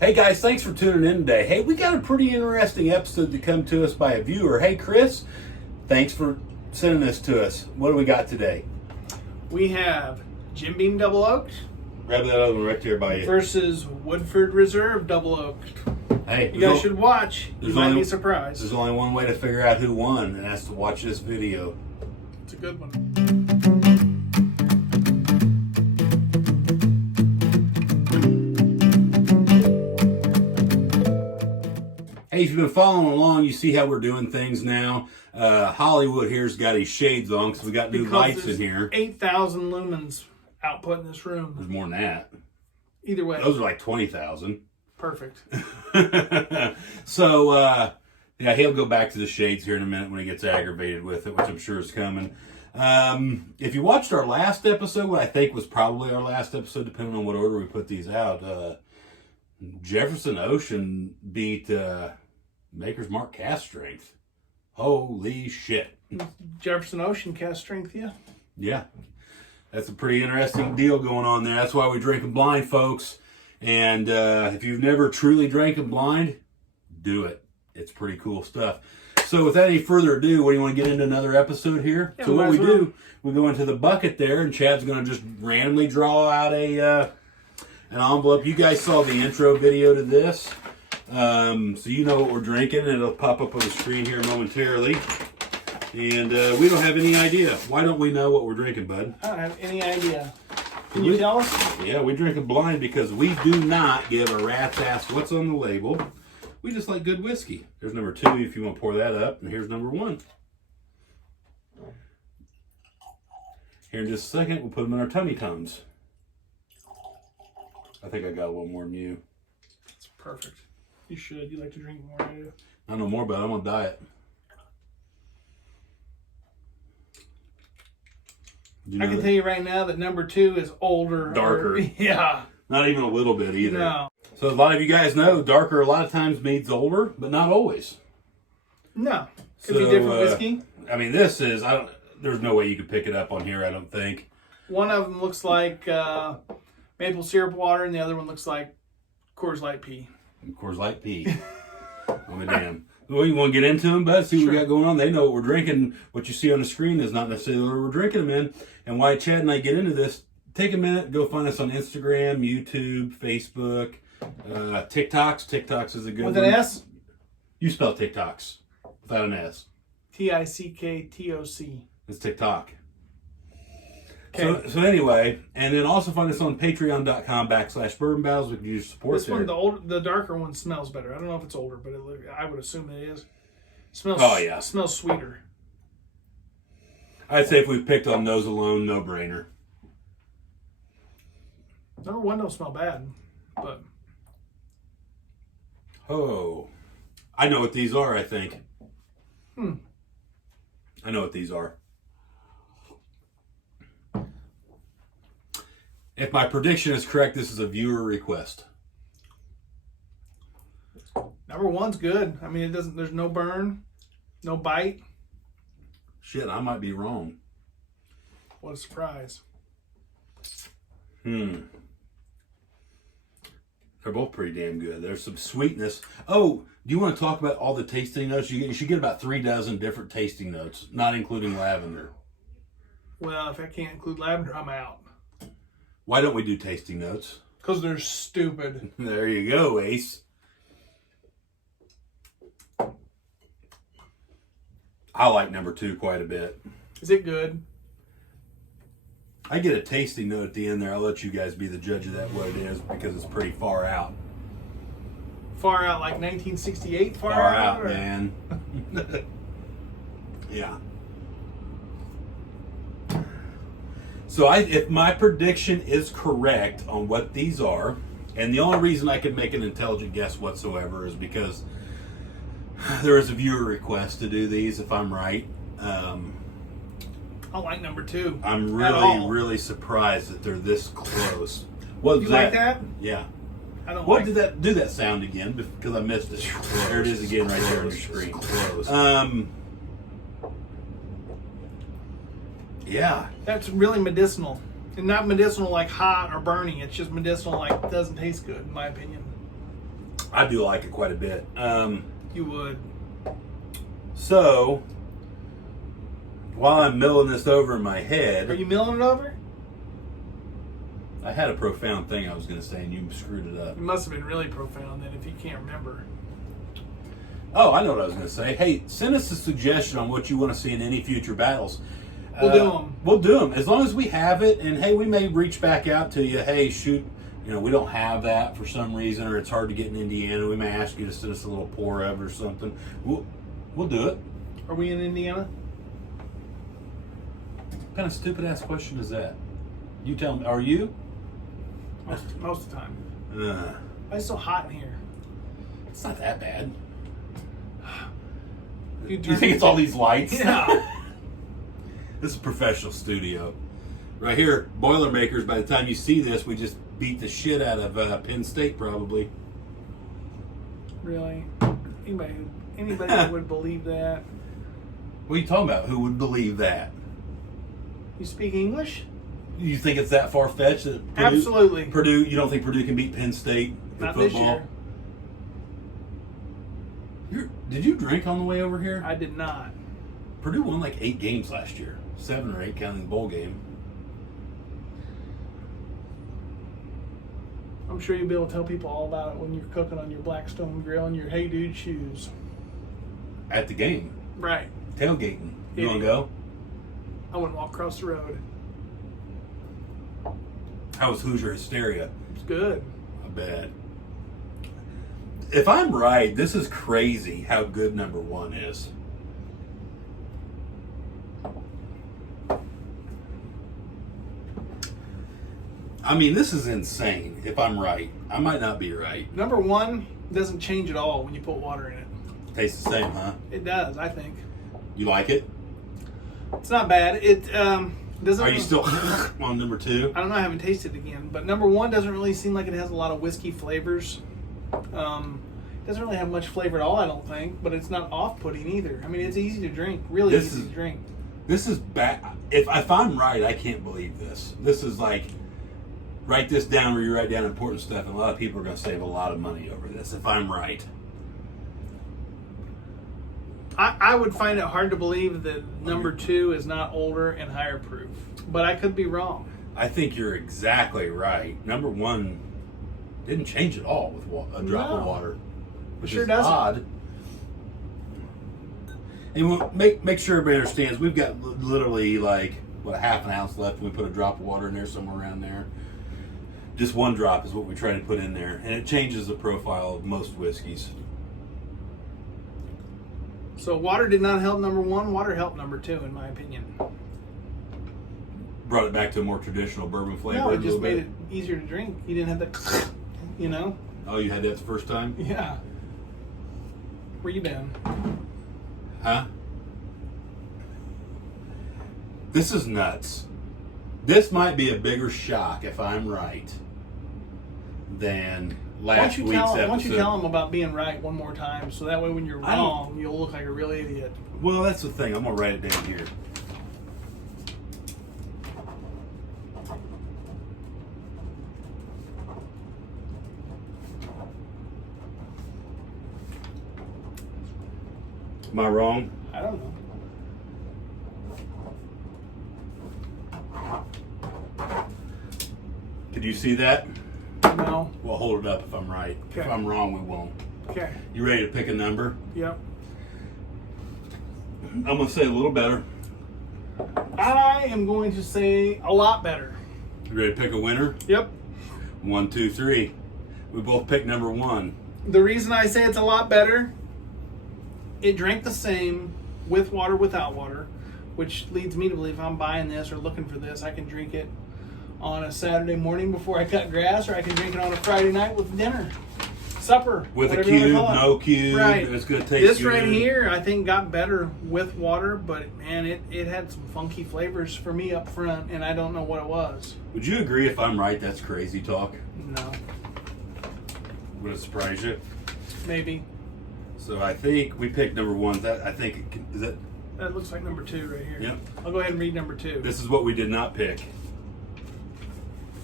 Hey guys, thanks for tuning in today. Hey, we got a pretty interesting episode to come to us by a viewer. Hey Chris, thanks for sending this to us. What do we got today? We have Jim Beam Double Oaked. Grab that other one right there by you. Versus Woodford Reserve Double Oaked. Hey, you guys should watch. You might be surprised. There's only one way to figure out who won, and that's to watch this video. It's a good one. Hey, if you've been following along, you see how we're doing things now. Hollywood here's got his shades on because we got new lights in here. 8,000 lumens output in this room. There's more than that. Either way. Those are like 20,000. Perfect. So, yeah, he'll go back to the shades here in a minute when he gets aggravated with it, which I'm sure is coming. If you watched our last episode, what I think was probably our last episode, depending on what order we put these out, Jefferson Ocean beat Maker's Mark cast strength. Holy shit. Jefferson Ocean cast strength, yeah. Yeah. That's a pretty interesting deal going on there. That's why we drink them blind, folks. And if you've never truly drank them blind, do it. It's pretty cool stuff. So without any further ado, what do you want to get into another episode here? Yeah, so what we do, we go into the bucket there, and Chad's going to just randomly draw out an envelope. You guys saw the intro video to this. So you know what we're drinking, and it'll pop up on the screen here momentarily. And we don't have any idea. Why don't we know what we're drinking, bud? I don't have any idea. Can you tell us? Yeah, we drink it blind because we do not give a rat's ass what's on the label. We just like good whiskey. There's number 2 if you want to pour that up, and here's number 1. Here in just a second, we'll put them in our tummy tums. I think I got a little more than you. That's perfect. You should. You like to drink more, do you? I know more, but I'm on a diet. I can tell you right now that number 2 is older. Darker. Yeah. Not even a little bit either. No. So a lot of you guys know darker a lot of times means older, but not always. No. Could be different whiskey. I mean, this is, there's no way you could pick it up on here, I don't think. One of them looks like maple syrup water, and the other one looks like Coors Light Pea. Coors Light Pea. Oh, my damn. Well, you want to get into them, bud? See what we got going on? They know what we're drinking. What you see on the screen is not necessarily what we're drinking them in. And why Chad and I get into this, take a minute, go find us on Instagram, YouTube, Facebook, TikToks. TikToks is a good one. With an S? You spell TikToks without an S. TICKTOC. It's TikTok. Okay. So anyway, and then also find us on patreon.com/bourbon battles. We can use support this there. one, the darker one smells better. I don't know if it's older, but I would assume it is. Smells. Oh yeah. Smells sweeter. I'd say if we picked on those alone, no brainer. Number 1 don't smell bad, but. Oh, I know what these are. I think. I know what these are. If my prediction is correct, this is a viewer request. Number 1's good. I mean, it doesn't. There's no burn, no bite. Shit, I might be wrong. What a surprise. They're both pretty damn good. There's some sweetness. Oh, do you want to talk about all the tasting notes? You should get about 3 dozen different tasting notes, not including lavender. Well, if I can't include lavender, I'm out. Why don't we do tasting notes? Because they're stupid. There you go, Ace. I like number 2 quite a bit. Is it good? I get a tasting note at the end there. I'll let you guys be the judge of that, what it is, because it's pretty far out. Far out, like 1968? Far out, man. Yeah. So if my prediction is correct on what these are, and the only reason I could make an intelligent guess whatsoever is because there is a viewer request to do these, if I'm right. I like number 2. I'm really surprised that they're this close. What's you that? like that? Yeah. I don't What like did that do that sound again? Because I missed it. There it is again right there on the screen. Close. Yeah. That's really medicinal. And not medicinal like hot or burning. It's just medicinal like doesn't taste good, in my opinion. I do like it quite a bit. You would. So, while I'm milling this over in my head... Are you milling it over? I had a profound thing I was going to say, and you screwed it up. It must have been really profound then if you can't remember. Oh, I know what I was going to say. Hey, send us a suggestion on what you want to see in any future battles. We'll do them. We'll do them. As long as we have it, and hey, we may reach back out to you. Hey, shoot, we don't have that for some reason, or it's hard to get in Indiana. We may ask you to send us a little pour of it or something. We'll do it. Are we in Indiana? What kind of stupid-ass question is that? You tell me. Are you? Most of the time. Why is it so hot in here? It's not that bad. You Do you think it's all these lights? Yeah. This is a professional studio. Right here, Boilermakers, by the time you see this, we just beat the shit out of Penn State, probably. Really? Anybody would believe that? What are you talking about? Who would believe that? You speak English? You think it's that far-fetched? That Purdue, Absolutely. Purdue, you don't think Purdue can beat Penn State in Not football? this year. Did you drink on the way over here? I did not. Purdue won like 8 games last year. 7 or 8 counting the bowl game. I'm sure you'll be able to tell people all about it when you're cooking on your Blackstone grill and your Hey Dude shoes. At the game. Right. Tailgating. You Yeah. want to go? I wouldn't walk across the road. How was Hoosier Hysteria? It's good. I bet. If I'm right, this is crazy how good number 1 is. I mean, this is insane if I'm right. I might not be right. Number 1 doesn't change at all when you put water in it. Tastes the same, huh? It does, I think. You like it? It's not bad. It doesn't. Are you still on number 2? I don't know. I haven't tasted it again, but number 1 doesn't really seem like it has a lot of whiskey flavors. Doesn't really have much flavor at all, I don't think. But it's not off-putting either. I mean, it's easy to drink. Really easy to drink. This is bad. If I'm right, I can't believe this. This is like, write this down where you write down important stuff, and a lot of people are going to save a lot of money over this. If I'm right. I would find it hard to believe that number 2 is not older and higher proof, but I could be wrong. I think you're exactly right. Number 1 didn't change at all with a drop of water, which Sure is doesn't. odd. And we'll make sure everybody understands. We've got literally like a half an ounce left. And we put a drop of water in there somewhere around there. Just 1 drop is what we try to put in there, and it changes the profile of most whiskeys. So water did not help number 1. Water helped number 2, in my opinion. Brought it back to a more traditional bourbon flavor. No, a it just little made bit. it easier to drink. You didn't have that, Oh, you had that the first time? Yeah. Where you been? Huh? This is nuts. This might be a bigger shock, if I'm right, than last week's episode. Why don't you tell them about being right one more time, so that way when you're wrong, you'll look like a real idiot. Well, that's the thing. I'm going to write it down here. Am I wrong? I don't know. Could you see that? No. We'll hold it up if I'm right. Okay. If I'm wrong, we won't. Okay. You ready to pick a number? Yep. I'm going to say a little better. I am going to say a lot better. You ready to pick a winner? Yep. 1, 2, 3. We both picked number 1. The reason I say it's a lot better, it drank the same with water, without water, which leads me to believe if I'm buying this or looking for this, I can drink it on a Saturday morning before I cut grass, or I can drink it on a Friday night with dinner, supper, With a whatever you cube, wanna call it. no cube, Right. and it's going to taste This good. right here, I think, got better with water, but man, it had some funky flavors for me up front, and I don't know what it was. Would you agree if I'm right that's crazy talk? No, Would it surprise you? maybe. So I think we picked number 1. Is that That looks like number 2 right here. Yep. I'll go ahead and read number 2. This is what we did not pick.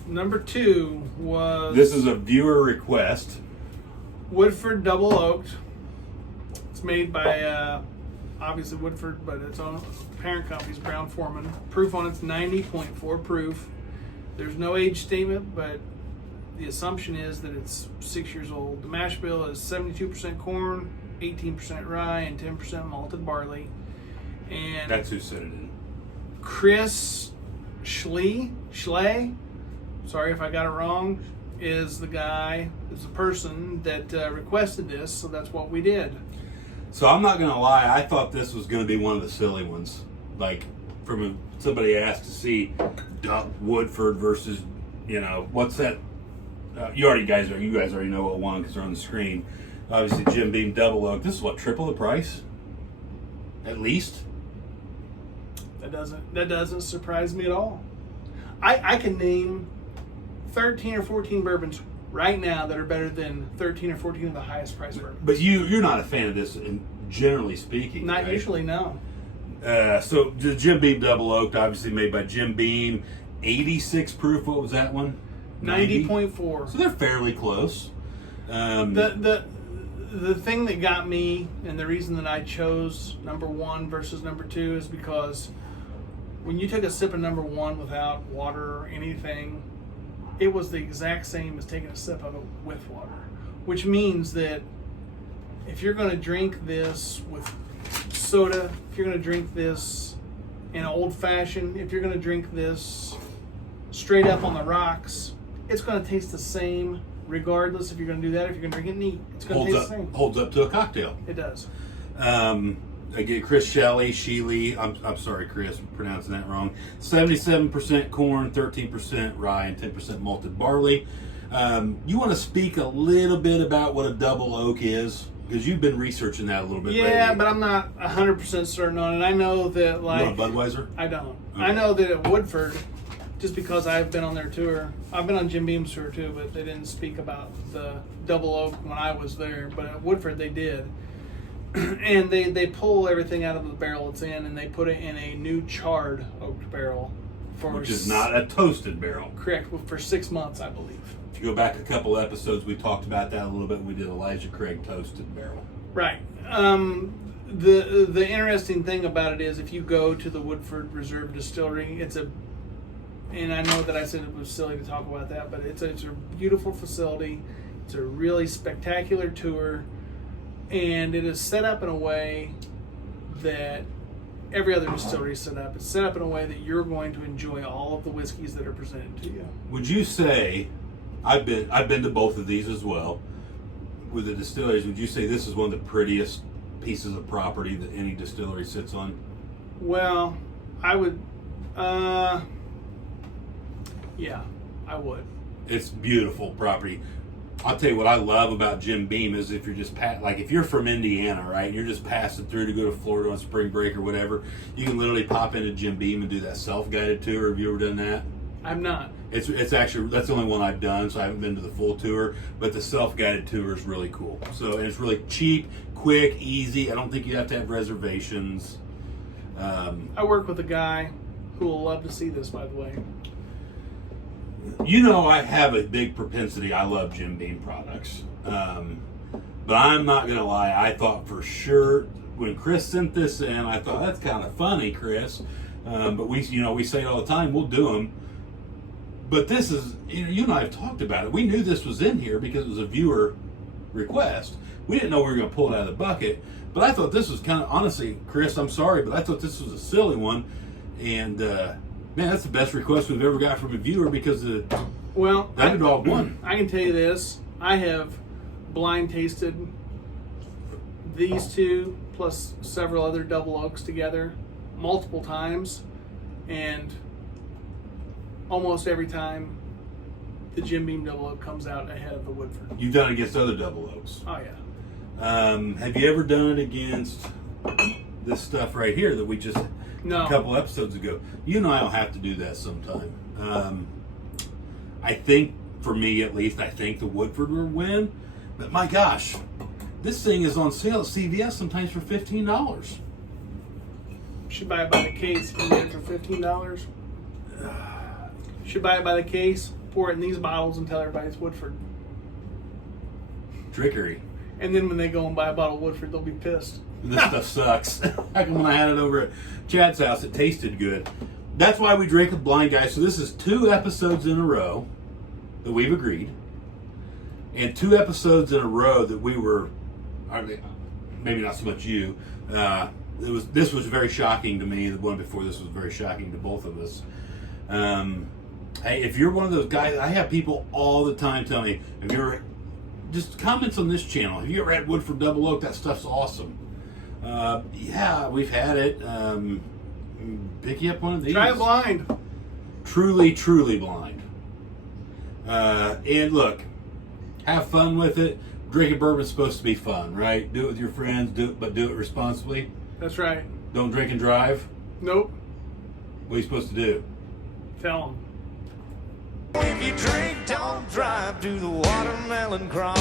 Number 2 was... This is a viewer request. Woodford Double Oaked. It's made by obviously Woodford, but its own parent company's Brown-Forman. Proof on it's 90.4 proof. There's no age statement, but the assumption is that it's 6 years old. The mash bill is 72% corn, 18% rye, and 10% malted barley. And That's who said it in. Chris Schley, sorry if I got it wrong, is the person that requested this, so that's what we did. So I'm not gonna lie, I thought this was gonna be one of the silly ones. Like somebody asked to see Woodford versus, what's that? You guys already know what one because they're on the screen. Obviously, Jim Beam Double Oak. This is what, triple the price, at least. That doesn't surprise me at all. I can name 13 or 14 bourbons right now that are better than 13 or 14 of the highest priced bourbons. But you're not a fan of this, generally speaking. Not right? usually, no. So the Jim Beam Double Oaked, obviously made by Jim Beam, 86 proof. What was that one? 90.4. So they're fairly close. The thing that got me, and the reason that I chose number 1 versus number 2 is because when you took a sip of number 1 without water or anything, it was the exact same as taking a sip of it with water. Which means that if you're going to drink this with soda, if you're going to drink this in an old fashioned, if you're going to drink this straight up on the rocks, it's going to taste the same regardless if you're going to do that. If you're going to drink it neat, it's going to taste the same. Holds up to a cocktail. It does. Again, Chris Shealy. I'm sorry, Chris, I'm pronouncing that wrong. 77% corn, 13% rye, and 10% malted barley. You want to speak a little bit about what a double oak is? Because you've been researching that a little bit lately. Yeah, but I'm not 100% certain on it. I know that, like... You want a Budweiser? I don't. Okay. I know that at Woodford, just because I've been on their tour, I've been on Jim Beam's tour too, but they didn't speak about the double oak when I was there. But at Woodford, they did. And they pull everything out of the barrel it's in, and they put it in a new charred oaked barrel. Which is not a toasted barrel. Correct, for 6 months, I believe. If you go back a couple episodes, we talked about that a little bit. We did Elijah Craig toasted barrel. Right. The interesting thing about it is if you go to the Woodford Reserve Distillery, and I know that I said it was silly to talk about that, but it's a beautiful facility. It's a really spectacular tour, and it is set up in a way that every other distillery is set up. It's set up in a way that you're going to enjoy all of the whiskeys that are presented to you. Would you say, I've been to both of these as well, with the distilleries, would you say this is one of the prettiest pieces of property that any distillery sits on? Well, I would, yeah, I would. It's beautiful property. I'll tell you what I love about Jim Beam is if you're just if you're from Indiana, right, and you're just passing through to go to Florida on spring break or whatever, you can literally pop into Jim Beam and do that self-guided tour. Have you ever done that? I'm not. It's actually, that's the only one I've done, so I haven't been to the full tour, but the self-guided tour is really cool. So, and it's really cheap, quick, easy. I don't think you have to have reservations. I work with a guy who will love to see this, by the way. You know, I have a big propensity. I love Jim Beam products. But I'm not going to lie. I thought for sure when Chris sent this in, I thought, that's kind of funny, Chris. But we say it all the time. We'll do them. But this is, you and I have talked about it. We knew this was in here because it was a viewer request. We didn't know we were going to pull it out of the bucket. But I thought this was kind of, honestly, Chris, I'm sorry, but I thought this was a silly one. And, man, that's the best request we've ever got from a viewer because the underdog won. I can tell you this. I have blind tasted these two plus several other double oaks together multiple times. And almost every time the Jim Beam Double Oak comes out ahead of the Woodford. You've done it against other double oaks. Oh, yeah. Have you ever done it against this stuff right here that we just... No. A couple episodes ago. You know I'll have to do that sometime. I think, for me at least, I think the Woodford will win. But my gosh, this thing is on sale at CVS sometimes for $15. Should buy it by the case. You can get it for $15. Should buy it by the case, pour it in these bottles, and tell everybody it's Woodford. Trickery. And then when they go and buy a bottle of Woodford, they'll be pissed. This stuff sucks. How come when I had it over at Chad's house, it tasted good? That's why we drink with blind guys. So this is 2 episodes in a row that we've agreed, and 2 episodes in a row that we were, maybe not so much you. This was very shocking to me. The one before this was very shocking to both of us. Hey, if you're one of those guys, I have people all the time tell me, have you ever, just comments on this channel, have you ever had Woodford Double Oaked? That stuff's awesome. Yeah, we've had it. Pick you up one of these. Try it blind. Truly, truly blind. And look, have fun with it. Drinking bourbon's supposed to be fun, right? Do it with your friends, but do it responsibly. That's right. Don't drink and drive. Nope. What are you supposed to do? Tell them. If you drink, don't drive, do the watermelon crawl.